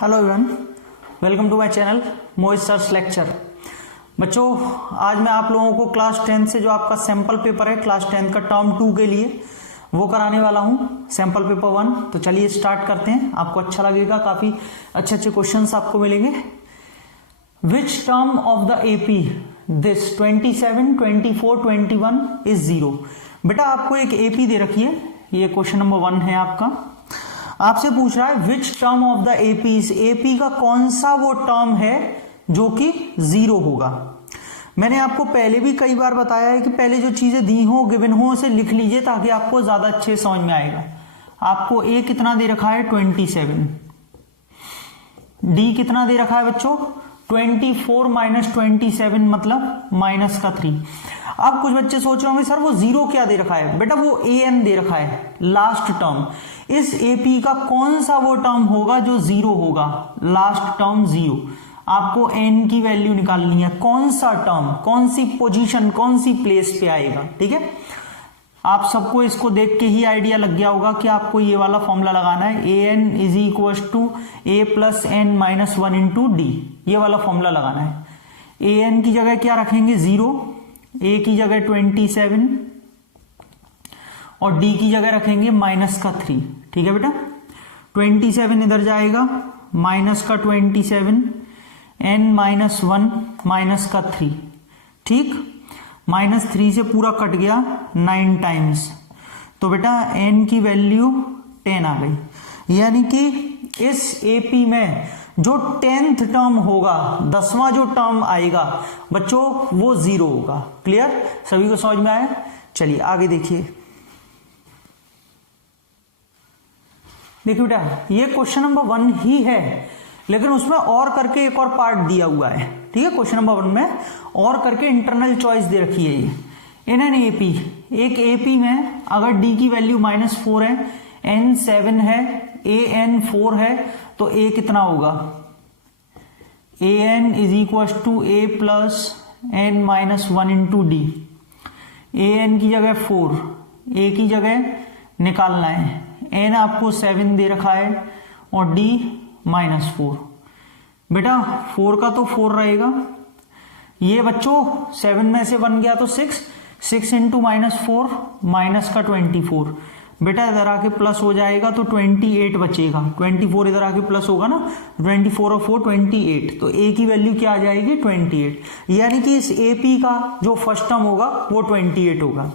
Hello everyone, welcome to my channel Mohit sir's lecture. बच्चों, आज मैं आप लोगों को क्लास 10 से जो आपका सैंपल पेपर है क्लास 10 का टर्म 2 के लिए वो कराने वाला हूं, सैंपल पेपर 1। तो चलिए स्टार्ट करते हैं। आपको अच्छा लगेगा, काफी अच्छे अच्छे क्वेश्चंस आपको मिलेंगे। Which term of the AP this 27, 24, 21 is 0। बेटा आपको एक एपी दे रखी है, ये क्वेश्चन नंबर 1 है आपका। आपसे पूछ रहा है which term of the AP, इस एपी का कौन सा वो टर्म है जो कि 0 होगा। मैंने आपको पहले भी कई बार बताया है कि पहले जो चीजें दी हो गिवन हो उसे लिख लीजिए ताकि आपको ज्यादा अच्छे समझ में आएगा। आपको ए कितना दे रखा है 27, डी कितना दे रखा है बच्चों 24 माइनस 27 मतलब -3। अब कुछ बच्चे सोच रहे होंगे सर वो 0 क्या दे रखा है। बेटा वो ए एन दे रखा है, लास्ट टर्म। इस एपी का कौन सा वो टर्म होगा जो 0 होगा, लास्ट टर्म 0। आपको एन की वैल्यू निकालनी है, कौन सा टर्म, कौन सी पोजीशन, कौन सी प्लेस पे आएगा। ठीक है, आप सबको इसको देख के ही आइडिया लग गया होगा कि आपको ये वाला फॉर्मूला लगाना है, a n is equal to a plus n minus 1 into d. ये वाला फॉर्मूला लगाना है। ए एन की जगह क्या रखेंगे 0, ए की जगह 27 और डी की जगह रखेंगे -3। ठीक है बेटा, 27 इधर जाएगा, -27, n माइनस 1 -3। ठीक, -3 से पूरा कट गया 9 टाइम्स, तो बेटा n की वैल्यू 10 आ गई। यानी कि इस एपी में जो 10th टर्म होगा, 10वां जो टर्म आएगा बच्चों वो 0 होगा। क्लियर, सभी को समझ में आया। चलिए आगे देखिए। देखिए बेटा ये क्वेश्चन नंबर 1 ही है, लेकिन उसमें और करके एक और पार्ट दिया हुआ है। ठीक है, क्वेश्चन नंबर 1 में और करके इंटरनल चॉइस दे रखी है। ये इन एन एपी, एक एपी में अगर डी की वैल्यू -4 है, एन 7 है, ए एन 4 है, तो ए कितना होगा, a n is equal to a plus n minus 1 into d. A n की जगह 4, ए की जगह निकालना है, एन आपको 7 दे रखा है और डी -4। बेटा 4 का तो 4 रहेगा, ये बच्चों 7 में से बन गया तो 6 इंटू -4 माइनस का 24। बेटा इधर आके प्लस हो जाएगा तो 28 बचेगा, 24 इधर आके प्लस होगा ना, 24 और 4 28, तो ए की वैल्यू क्या आ जाएगी 28। यानी कि इस एपी का जो फर्स्ट टर्म होगा वो 28 होगा।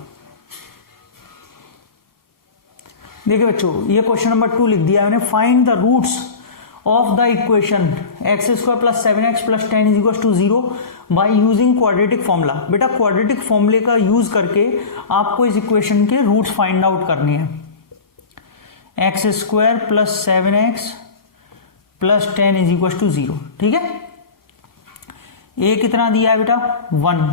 देखिए बच्चों ये क्वेश्चन नंबर 2 लिख दिया मैंने। Find the roots of the equation x² plus 7x plus 10 is equal to 0 by using quadratic formula. बेटा क्वाड्रेटिक फॉर्मूले का यूज करके आपको इस इक्वेशन के रूट्स फाइंड आउट करने हैं। x² plus 7x plus 10 is equal to 0। ठीक है, a कितना दिया है बेटा 1,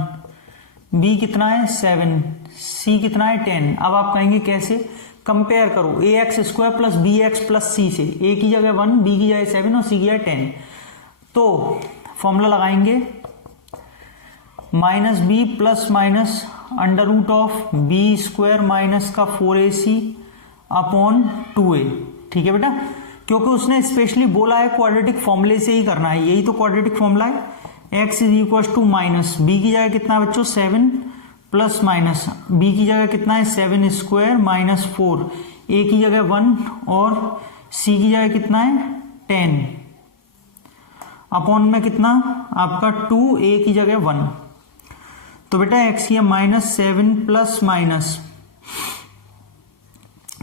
b कितना है 7, c कितना है 10। अब आप कहेंगे कैसे, कंपेयर करो ax² plus bx plus c से। a की जगह 1, b की जगह 7 और c की जगह 10। तो फॉर्मूला लगाएंगे -b plus minus under root of b² minus का 4ac अपॉन 2a। ठीक है बेटा, क्योंकि उसने स्पेशली बोला है क्वाड्रेटिक फॉर्मूले से ही करना है, यही तो क्वाड्रेटिक फॉर्मूला है। x is equal to minus, b की जगह कितना है बच्चों 7 प्लस माइनस, b की जगह कितना है 7² माइनस 4, a की जगह 1 और c की जगह कितना है 10 अपॉन में कितना आपका 2, a की जगह 1। तो बेटा x की -7 प्लस माइनस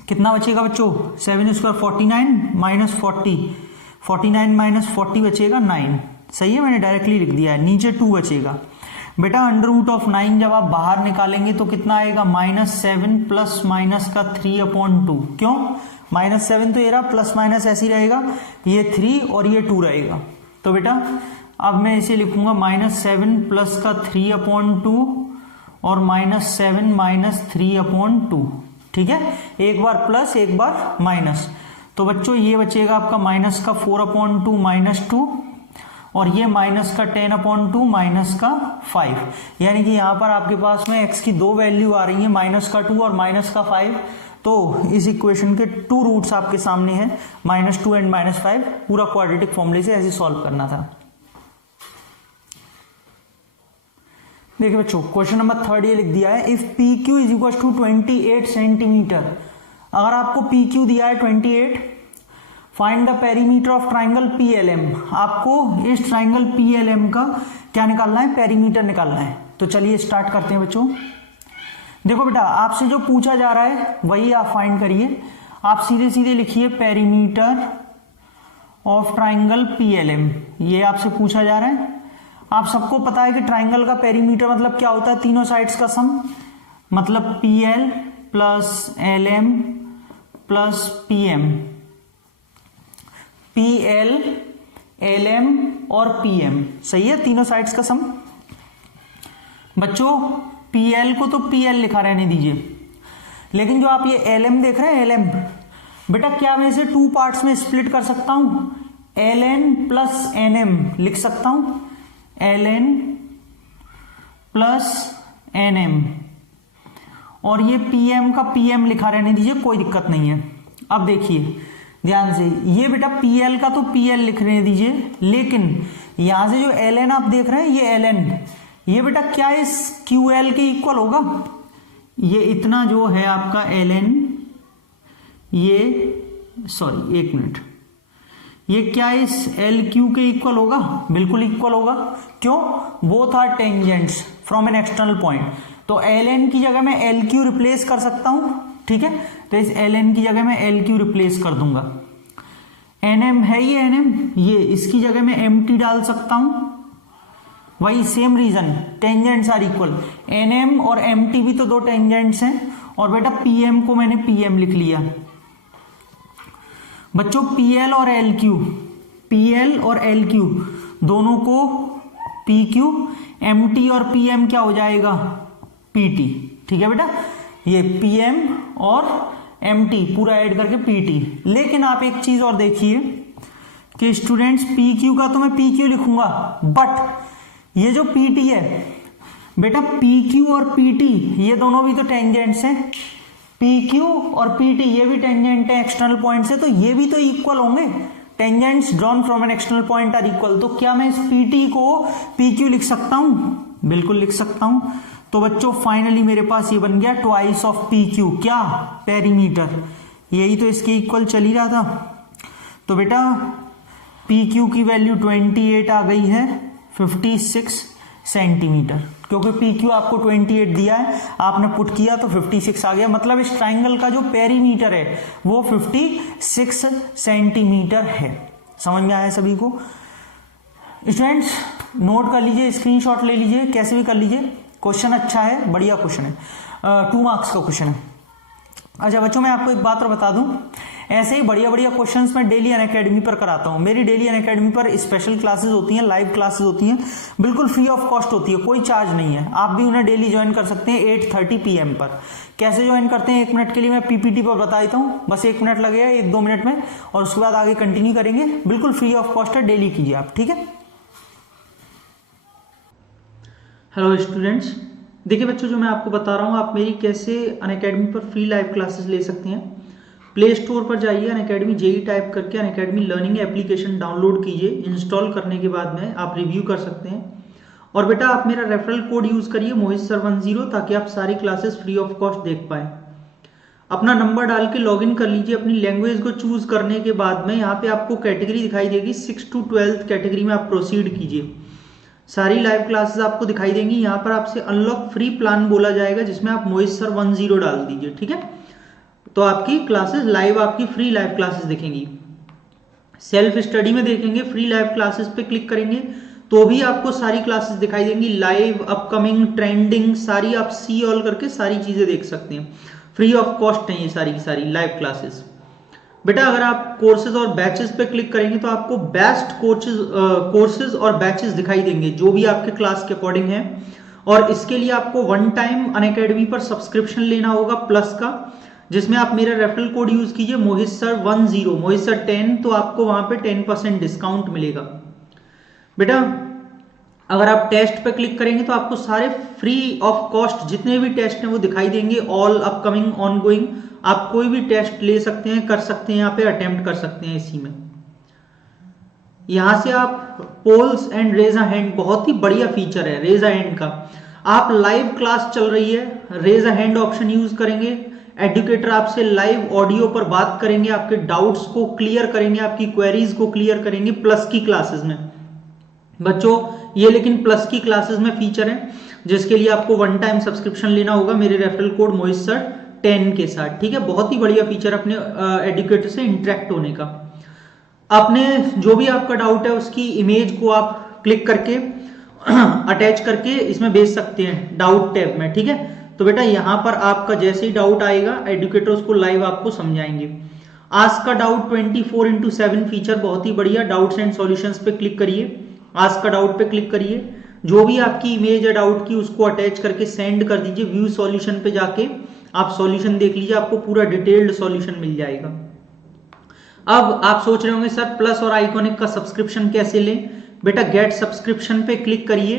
कितना बचेगा बच्चों 7² 49 माइनस 40, 49 माइनस 40 बचेगा 9। सही है, मैंने डायरेक्टली लिख दिया है, नीचे 2 बचेगा। बेटा अंडर रूट ऑफ 9 जब आप बाहर निकालेंगे तो कितना आएगा -7 प्लस माइनस का 3 अपॉन 2। क्यों, -7 तो ये रहा, प्लस माइनस ऐसे ही रहेगा, ये 3 और ये 2 रहेगा। तो बेटा अब मैं इसे लिखूंगा -7 प्लस का 3 अपॉन 2 और -7 माइनस 3 अपॉन 2। ठीक है, एक बार प्लस एक बार माइनस। तो बच्चों ये बचेगा आपका माइनस का 4 अपॉन 2 -2 और ये माइनस का 10 अपॉन 2 माइनस का 5। यानी कि यहां पर आपके पास में x की 2 वैल्यू आ रही है, -2 और -5। तो इस इक्वेशन के 2 रूट्स आपके सामने हैं, -2 एंड -5। पूरा क्वाड्रेटिक फॉर्मूले से ऐसे सॉल्व करना था। देखिए बच्चों, क्वेश्चन नंबर 3 ये लिख दिया है, if P Q is equal to 28 centimetre. अगर आपको पी क्यू दिया है 28, find the perimeter of triangle PLM। आपको इस ट्राइंगल PLM का क्या निकालना है, पेरीमीटर निकालना है। तो चलिए स्टार्ट करते हैं बच्चों। देखो बेटा, आपसे जो पूछा जा रहा है वही आप फाइंड करिए। आप सीधे सीधे लिखिए पेरीमीटर ऑफ ट्राइंगल PLM, ये आपसे पूछा जा रहा है। आप सबको पता है कि ट्राइंगल का पेरीमीटर मतलब क्या होता है, तीनों साइड्स का सम, मतलब PL plus LM plus PM। PL, LM और PM, सही है, तीनों साइड्स का सम। बच्चों PL को तो PL लिखा रहने दीजिए, लेकिन जो आप ये LM देख रहे हैं LM, बेटा क्या मैं इसे 2 पार्ट्स में स्प्लिट कर सकता हूं, LN प्लस NM लिख सकता हूं, LN प्लस NM, और ये PM का PM लिखा रहने दीजिए, कोई दिक्कत नहीं है। अब देखिए ध्यान से, ये बेटा PL का तो PL लिख रहने दीजिए, लेकिन यहां से जो LN आप देख रहे हैं ये LN, ये बेटा क्या इस QL के इक्वल होगा? ये इतना जो है आपका LN, ये सॉरी एक मिनट, ये क्या इस LQ के इक्वल होगा? बिल्कुल इक्वल होगा। क्यों? Both are tangents from an external point. तो LN की जगह मैं LQ रिप्लेस कर सकता हूं, ठीक है। तो इस LN की जगह मैं LQ रिप्लेस कर दूंगा। NM है ये NM, ये इसकी जगह मैं MT डाल सकता हूं। वही same reason, tangents are equal. NM और MT भी तो 2 टेंजेंट्स हैं, और बेटा PM को मैंने PM लिख लिया। बच्चों PL और LQ दोनों को PQ, MT और PM क्या हो जाएगा? PT, ठीक है बेटा। ये PM और MT पूरा ऐड करके PT। लेकिन आप एक चीज और देखिए कि स्टूडेंट्स PQ का तो मैं PQ लिखूंगा, बट ये जो PT है बेटा, PQ और PT ये दोनों भी तो टेंजेंट्स हैं। PQ और PT ये भी टेंजेंट है एक्सटर्नल पॉइंट से, तो ये भी तो इक्वल होंगे। Tangents drawn from an external point are equal. तो क्या मैं इस PT को PQ लिख सकता हूं? बिल्कुल लिख सकता हूं। तो बच्चों फाइनली मेरे पास ये बन गया ट्वाइस ऑफ PQ, क्या? पेरीमीटर। यही तो इसके इक्वल चल ही रहा था। तो बेटा PQ की वैल्यू 28 आ गई है 56 सेंटीमीटर, क्योंकि PQ आपको 28 दिया है, आपने पुट किया तो 56 आ गया। मतलब इस ट्राइंगल का जो पेरीमीटर है वो 56 सेंटीमीटर है। समझ में आया सभी को? स्टूडेंट्स नोट कर लीजिए, स्क्रीनशॉट ले लीजिए, कैसे भी कर लीजिए। क्वेश्चन अच्छा है, बढ़िया क्वेश्चन है, 2 मार्क्स का क्वेश्चन है। अच्छा बच्चों, मैं आपको एक बात और बता दूं, ऐसे ही बढ़िया बढ़िया क्वेश्चंस मैं डेली अनअकैडमी पर कराता हूं। मेरी डेली अनअकैडमी पर स्पेशल क्लासेस होती हैं, लाइव क्लासेस होती हैं, बिल्कुल फ्री ऑफ कॉस्ट होती है, कोई चार्ज नहीं है। आप भी उन्हें डेली ज्वाइन कर सकते हैं 8:30 PM पर। कैसे ज्वाइन करते हैं, 1 मिनट के लिए मैं PPT पर बता देता हूँ, बस 1 मिनट लगेगा, 1-2 मिनट में, और उसके बाद आगे कंटिन्यू करेंगे। बिल्कुल फ्री ऑफ कॉस्ट है, डेली कीजिए आप, ठीक है। हेलो स्टूडेंट्स, देखिए बच्चों, जो मैं आपको बता रहा हूँ आप मेरी कैसे अनअकैडमी पर फ्री लाइव क्लासेस ले सकते हैं। प्ले स्टोर पर जाइए, अनअकैडमी JEE टाइप करके अनअकैडमी लर्निंग एप्लीकेशन डाउनलोड कीजिए। इंस्टॉल करने के बाद में आप रिव्यू कर सकते हैं। और बेटा आप मेरा रेफरल कोड यूज़ करिए मोहित सर 10, ताकि आप सारी क्लासेस फ्री ऑफ कॉस्ट देख पाएँ। अपना नंबर डाल के लॉगिन कर लीजिए। अपनी लैंग्वेज को चूज करने के बाद में यहाँ पे आपको कैटेगरी दिखाई देगी, 6 to 12 कैटेगरी में आप प्रोसीड कीजिए। सारी लाइव क्लासेस आपको दिखाई देंगी। यहाँ पर आपसे अनलॉक फ्री प्लान बोला जाएगा, जिसमें आप मोहित सर 10 डाल दीजिए, ठीक है। तो आपकी क्लासेस लाइव, आपकी फ्री लाइव क्लासेस दिखेंगी। सेल्फ स्टडी में देखेंगे, फ्री लाइव क्लासेस पे क्लिक करेंगे तो भी आपको सारी क्लासेस दिखाई देंगी, लाइव, अपकमिंग, ट्रेंडिंग, सारी आप सी ऑल करके सारी चीजें देख सकते हैं। फ्री ऑफ कॉस्ट है ये सारी की सारी लाइव क्लासेस। बेटा अगर आप कोर्सेज और बैचेस पे क्लिक करेंगे तो आपको बेस्ट कोर्सेज और बैचेस दिखाई देंगे, जो भी आपके क्लास के अकॉर्डिंग है। और इसके लिए आपको 1 टाइम अनअकैडमी पर सब्सक्रिप्शन लेना होगा प्लस का, जिसमें आप मेरा रेफरल कोड यूज कीजिए मोहित सर 10, मोहित सर 10, तो आपको वहां पे 10% डिस्काउंट मिलेगा। बेटा अगर आप टेस्ट पे क्लिक करेंगे तो आपको सारे फ्री ऑफ कॉस्ट जितने भी टेस्ट हैं वो दिखाई देंगे, ऑल अपकमिंग ऑन गोइंग। आप कोई भी टेस्ट ले सकते हैं, कर सकते हैं, यहाँ पे अटेम्प्ट कर सकते हैं इसी में। यहां से आप polls and raise a hand, बहुत ही बढ़िया फीचर है रेज अ हैंड का। आप लाइव क्लास चल रही है, raise a hand option use करेंगे, एडुकेटर आपसे लाइव ऑडियो पर बात करेंगे, आपके डाउट्स को क्लियर करेंगे, आपकी क्वेरीज को क्लियर करेंगे प्लस की क्लासेस में। बच्चों ये लेकिन प्लस की क्लासेस में फीचर है, जिसके लिए आपको वन टाइम सब्सक्रिप्शन लेना होगा मेरे रेफरल कोड मोहित सर 10 के साथ, ठीक है। बहुत ही बढ़िया फीचर अपने एडुकेटर से इंटरेक्ट होने का। आपने जो भी आपका डाउट है उसकी इमेज को आप क्लिक करके अटैच करके इसमें भेज सकते हैं डाउट टैब में, ठीक है। तो बेटा यहां पर आपका जैसे ही डाउट आएगा एडुकेटर उसको लाइव आपको समझाएंगे। आस्क का डाउट 24/7 फीचर बहुत ही बढ़िया। डाउट्स एंड सॉल्यूशंस पे क्लिक करिए, आस्क का डाउट पे क्लिक करिए, जो भी आपकी इमेज है डाउट की उसको अटैच करके सेंड कर दीजिए। व्यू सॉल्यूशन पे जाके आप सॉल्यूशन देख लीजिए, आपको पूरा डिटेल्ड सॉल्यूशन मिल जाएगा। अब आप सोच रहे होंगे सर प्लस और आइकॉनिक का सब्सक्रिप्शन कैसे लें। बेटा गेट सब्सक्रिप्शन पे क्लिक करिए,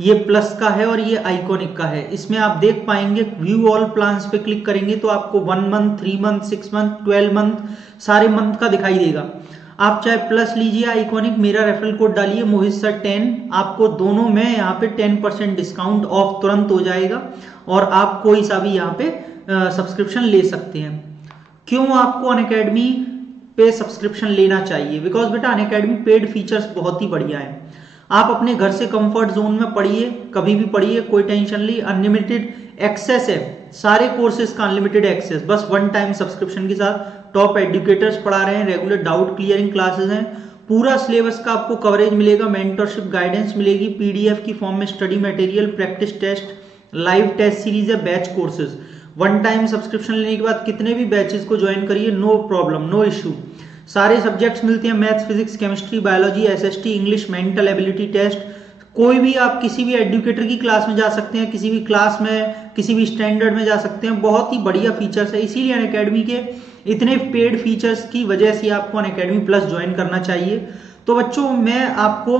ये प्लस का है और ये आइकॉनिक का है। इसमें आप देख पाएंगे व्यू ऑल प्लान्स पे क्लिक करेंगे तो आपको 1 मंथ, 3 मंथ, 6 मंथ, 12 मंथ सारे मंथ का दिखाई देगा। आप चाहे प्लस लीजिए, आइकॉनिक, मेरा रेफरल कोड डालिए मोहित सर 10, आपको दोनों में यहाँ पे 10% डिस्काउंट ऑफ तुरंत हो जाएगा और आप कोई सा भी यहाँ पे सब्सक्रिप्शन ले सकते हैं। क्यों आपको अनअकैडमी पे सब्सक्रिप्शन लेना चाहिए? बिकॉज बेटा अनअकैडमी पेड फीचर्स बहुत ही बढ़िया है। आप अपने घर से कंफर्ट जोन में पढ़िए, कभी भी पढ़िए, कोई टेंशन नहीं। अनलिमिटेड एक्सेस है, सारे कोर्सेज का अनलिमिटेड एक्सेस, बस वन टाइम सब्सक्रिप्शन के साथ। टॉप एडुकेटर्स पढ़ा रहे हैं, रेगुलर डाउट क्लियरिंग क्लासेस हैं, पूरा सिलेबस का आपको कवरेज मिलेगा, मेंटरशिप गाइडेंस मिलेगी, पीडीएफ की फॉर्म में study material, practice test, live test series है, batch courses. One time subscription लेने के बाद कितने भी बैचेस को ज्वाइन करिए, नो प्रॉब्लम, नो इश्यू। सारे सब्जेक्ट्स मिलते हैं, maths, physics, chemistry, biology, SST, English, mental ability test. कोई भी आप किसी भी एडुकेटर की क्लास में जा सकते हैं, किसी भी क्लास में, किसी भी स्टैंडर्ड में जा सकते हैं। बहुत ही बढ़िया फीचर्स है, इसीलिए अनअकैडमी के इतने पेड फीचर्स की वजह से आपको अनअकैडमी प्लस ज्वाइन करना चाहिए। तो बच्चों मैं आपको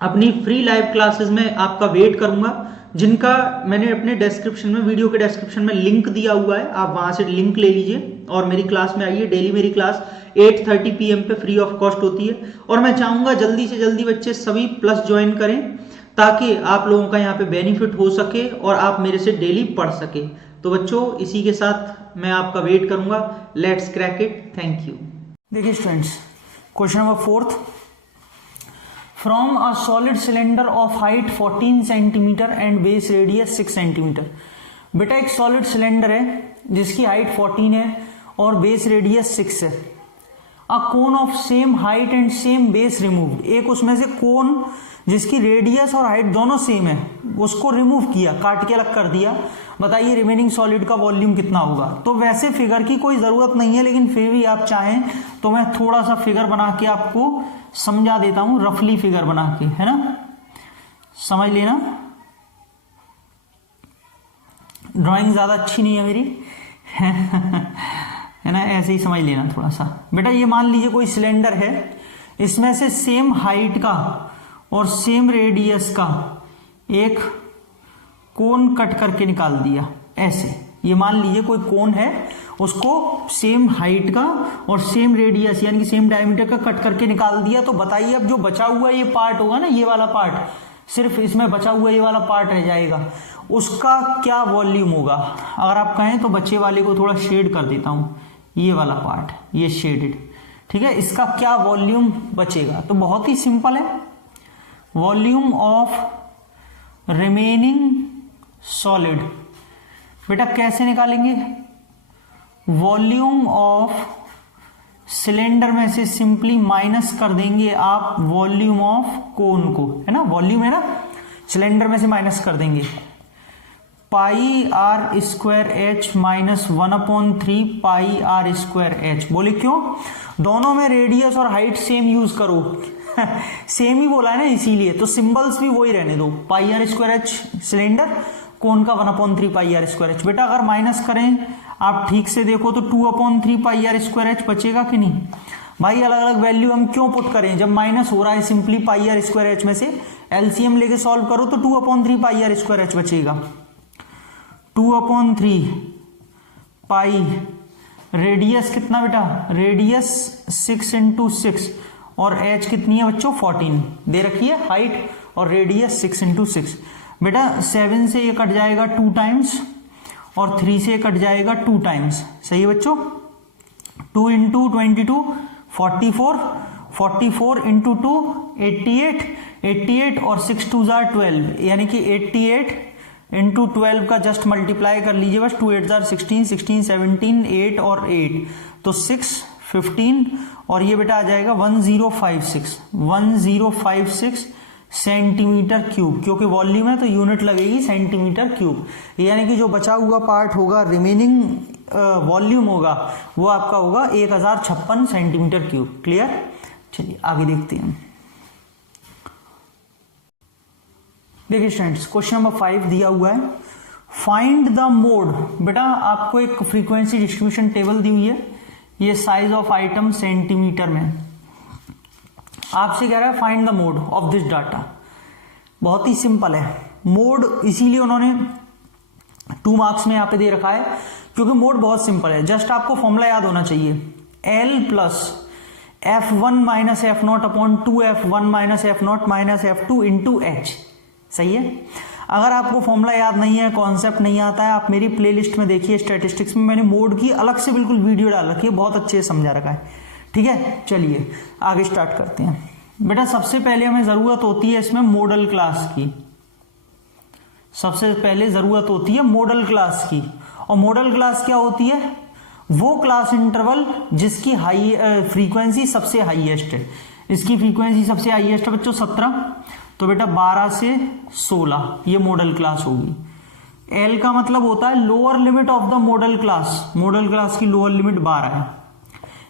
अपनी फ्री लाइव क्लासेस में आपका वेट करूंगा, जिनका मैंने अपने डिस्क्रिप्शन में, वीडियो के डिस्क्रिप्शन में लिंक दिया हुआ है, आप वहां से लिंक ले लीजिए और मेरी क्लास में आइए। डेली मेरी क्लास 8:30 PM पे फ्री ऑफ कॉस्ट होती है और मैं चाहूंगा जल्दी से जल्दी बच्चे सभी प्लस ज्वाइन करें ताकि आप लोगों का यहाँ पे बेनिफिट हो सके और आप मेरे से डेली पढ़ सके। तो बच्चों इसी के साथ मैं आपका वेट करूंगा। Let's crack it, thank you. देखिए students, question number 4, from a solid cylinder of height 14 centimetre and base radius 6 centimetre. बेटा एक सॉलिड सिलेंडर है जिसकी हाइट 14 है और बेस रेडियस 6 है। A cone of same height and same base removed, एक उसमें से कोन जिसकी रेडियस और हाइट दोनों सेम है उसको रिमूव किया, काट के अलग कर दिया। बताइए रिमेनिंग सॉलिड का वॉल्यूम कितना होगा। तो वैसे फिगर की कोई जरूरत नहीं है, लेकिन फिर भी आप चाहें तो मैं थोड़ा सा फिगर बना के आपको समझा देता हूं, रफली फिगर बना के, है ना, समझ लेना। ड्राइंग ज्यादा अच्छी नहीं है मेरी है ना, ऐसे ही समझ लेना थोड़ा सा। बेटा ये मान लीजिए कोई सिलेंडर है, इसमें से सेम हाइट का और सेम रेडियस का एक कोन कट करके निकाल दिया ऐसे। ये मान लीजिए कोई कोन है, उसको सेम हाइट का और सेम रेडियस यानी कि सेम डायमीटर का कट करके निकाल दिया। तो बताइए अब जो बचा हुआ ये पार्ट होगा ना, ये वाला पार्ट, सिर्फ इसमें बचा हुआ ये वाला पार्ट रह जाएगा, उसका क्या वॉल्यूम होगा। अगर आप कहें तो बच्चे वाले को थोड़ा शेड कर देता हूं, ये वाला पार्ट, ये शेडेड, ठीक है, इसका क्या वॉल्यूम बचेगा। तो बहुत ही सिंपल है, वॉल्यूम ऑफ रिमेनिंग सॉलिड। बेटा कैसे निकालेंगे, वॉल्यूम ऑफ सिलेंडर में से सिंपली माइनस कर देंगे आप वॉल्यूम ऑफ कोन को, है ना, वॉल्यूम है ना, सिलेंडर में से माइनस कर देंगे। Pi r square h minus 1/3 pi r square h. बोले क्यों, दोनों में रेडियस और हाइट सेम यूज करो सेम ही बोला है ना, इसीलिए तो सिंबल्स भी वही रहने दो। पाई आर स्क्वायर एच सिलेंडर, कोन का 1/3 पाई आर स्क्वायर एच। बेटा अगर माइनस करें आप ठीक से देखो तो 2/3 पाई आर स्क्वायर एच बचेगा कि नहीं। भाई अलग अलग वैल्यू हम क्यों पुट करें, जब माइनस हो रहा है simply pi r square h में से एलसीएम लेके सॉल्व करो तो 2/3 पाई आर स्क्वायर एच बचेगा, 2/3 पाई, रेडियस कितना बेटा, रेडियस 6 × 6 और एच कितनी है बच्चों 14 दे रखी है हाइट, और रेडियस 6 × 6। बेटा 7 से ये कट जाएगा 2 टाइम्स और 3 से कट जाएगा 2 टाइम्स, सही है बच्चों। 2 × 22 44, 44 × 2 88, 88 और 6 2 12, यानी कि 88 × 12 का जस्ट मल्टीप्लाई कर लीजिए बस, 2 8 16, 16 17, 8 और 8 तो 6 15 और ये बेटा आ जाएगा 1056 सेंटीमीटर क्यूब, क्योंकि वॉल्यूम है तो यूनिट लगेगी सेंटीमीटर क्यूब, यानी कि जो बचा हुआ पार्ट होगा, रिमेनिंग वॉल्यूम होगा, वो आपका होगा 1056 सेंटीमीटर क्यूब। क्लियर, चलिए आगे देखते हैं। देखिए स्टूडेंट्स, क्वेश्चन नंबर 5 दिया हुआ है, फाइंड द मोड। बेटा आपको एक फ्रीक्वेंसी डिस्ट्रीब्यूशन टेबल दी हुई है, ये साइज ऑफ आइटम सेंटीमीटर में, आपसे कह रहा है find the mode of this data. बहुत ही सिंपल है मोड, इसीलिए उन्होंने 2 मार्क्स में यहां पे दे रखा है, क्योंकि मोड बहुत सिंपल है। जस्ट आपको फॉर्मूला याद होना चाहिए, L + F1 - F0 upon 2F1 - F0 - F2 × H, सही है। अगर आपको फॉर्मूला याद नहीं है, कॉन्सेप्ट नहीं आता है, आप मेरी प्लेलिस्ट में देखिए, स्टैटिस्टिक्स में मैंने मोड की अलग से बिल्कुल वीडियो डाल रखी है, बहुत अच्छे से समझा रखा है। ठीक है, चलिए आगे स्टार्ट करते हैं। बेटा सबसे पहले हमें जरूरत होती है इसमें मॉडल क्लास की, सबसे पहले जरूरत होती है मॉडल क्लास की। और मॉडल क्लास क्या होती है, वो क्लास इंटरवल जिसकी हाई फ्रीक्वेंसी सबसे हाईएस्ट है। इसकी फ्रीक्वेंसी सबसे हाईएस्ट है बच्चों 17, तो बेटा 12 से 16 ये मॉडल क्लास होगी। एल का मतलब होता है lower limit of the modal class, modal class की लोअर लिमिट 12 है।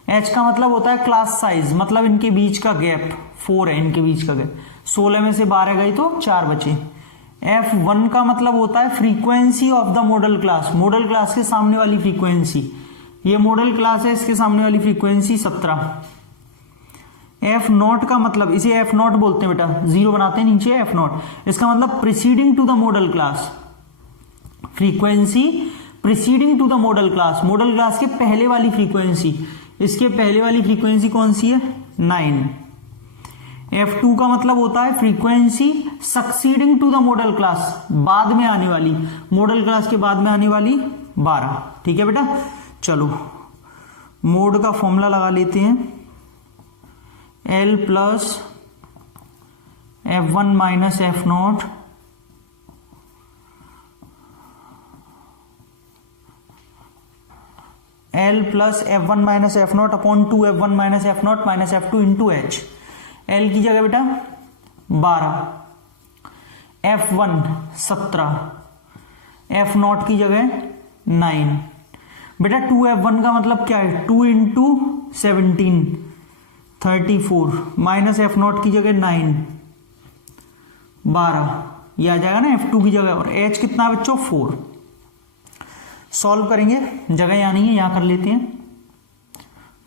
एच का मतलब होता है क्लास साइज, मतलब इनके बीच का गैप 4 है, इनके बीच का गैप 16 में से 12 गई तो 4 बचे। F1 का मतलब होता है frequency of the modal class, modal class के सामने वाली फ्रीक्वेंसी, ये मॉडल क्लास है, इसके सामने वाली फ्रीक्वेंसी 17। F0 का मतलब, इसे F0 बोलते हैं बेटा, 0 बनाते हैं नीचे F0, इसका मतलब preceding to the modal class, frequency preceding to the modal class, modal class के पहले वाली फ्रीक्वेंसी, इसके पहले वाली फ्रीक्वेंसी कौन सी है 9। F2 का मतलब होता है frequency succeeding to the modal class, बाद में आने वाली, मॉडल क्लास के बाद में आने वाली 12। ठीक है बेटा, चलो मोड का फॉर्मूला लगा लेते हैं, L + F1 - F0 L + F1 - F0 upon 2F1 - F0 - F2 × H। L की जगह बेटा 12, F1 17, F0 की जगह 9। बेटा 2F1 का मतलब क्या है, 2 × 17 34 माइनस F0 की जगह 9 12, ये आ जाएगा ना F2 की जगह, और H कितना बच्चों 4। सॉल्व करेंगे, जगह यहाँ नहीं है, यहाँ कर लेते हैं।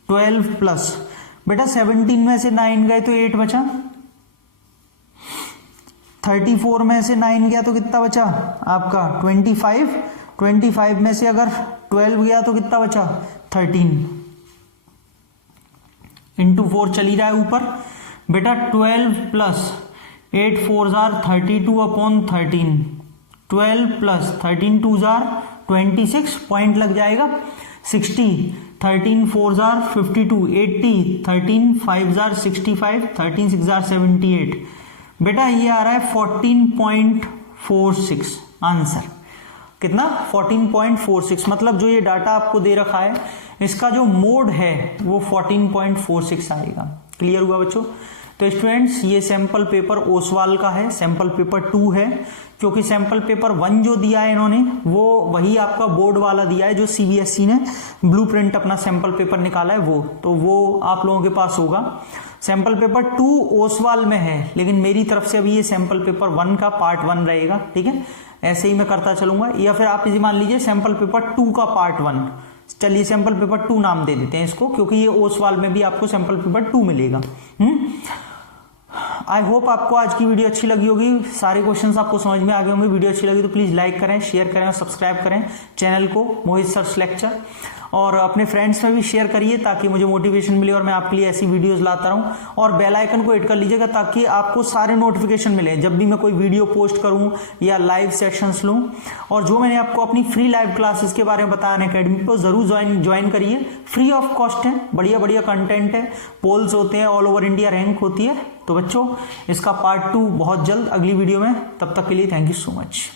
12 प्लस बेटा 17 में से 9 गए तो 8 बचा, 34 में से 9 गया तो कितना बचा आपका 25, 25 में से अगर 12 गया तो कितना बचा 13, इंटू 4 चली रहा है ऊपर बेटा। 12 plus 8 4 jar 32 upon 13, 12 plus 13 2 jar 26, point लग जाएगा 60, 13 4 जार 52, 80, 13 5 जार 65, 13 6 जार 78। बेटा ये आ रहा है 14.46 आंसर, कितना 14.46, मतलब जो ये डाटा आपको दे रखा है इसका जो मोड है वो 14.46 आएगा। क्लियर हुआ बच्चों? तो स्टूडेंट्स ये सैंपल पेपर ओसवाल का है, सैंपल पेपर 2 है, क्योंकि सैंपल पेपर 1 जो दिया है इन्होंने वो वही आपका बोर्ड वाला दिया है जो सीबीएसई ने ब्लूप्रिंट अपना सैंपल पेपर निकाला है वो, तो वो आप लोगों के पास होगा। सैंपल पेपर 2 ओसवाल में है, लेकिन मेरी तरफ से अभी ये सैंपल पेपर 1 का पार्ट 1 रहेगा, ठीक है, ऐसे ही मैं करता चलूंगा। या फिर आप इसे मान लीजिए सैंपल पेपर 2 का पार्ट 1, चलिए सैंपल पेपर 2 नाम दे देते हैं इसको, क्योंकि ये ओसवाल में भी आपको सैंपल पेपर 2 मिलेगा। आई होप आपको आज की वीडियो अच्छी लगी होगी, सारे क्वेश्चंस आपको समझ में आ गए होंगे। वीडियो अच्छी लगी तो प्लीज लाइक करें, शेयर करें और सब्सक्राइब करें चैनल को मोहित सर्स लेक्चर, और अपने फ्रेंड्स में भी शेयर करिए ताकि मुझे मोटिवेशन मिले और मैं आपके लिए ऐसी वीडियोस लाता रहूं। और बेल आइकन को हिट कर लीजिएगा ताकि आपको सारे नोटिफिकेशन मिले जब भी मैं कोई वीडियो पोस्ट करूं या लाइव सेशंस लूं। और जो मैंने आपको अपनी फ्री लाइव क्लासेस के बारे में बताया अकेडमी पर, जरूर ज्वाइन करिए, फ्री ऑफ कॉस्ट है, बढ़िया बढ़िया कंटेंट है, पोल्स होते हैं, ऑल ओवर इंडिया रैंक होती है। तो बच्चों इसका पार्ट 2 बहुत जल्द अगली वीडियो में, तब तक के लिए थैंक यू सो मच।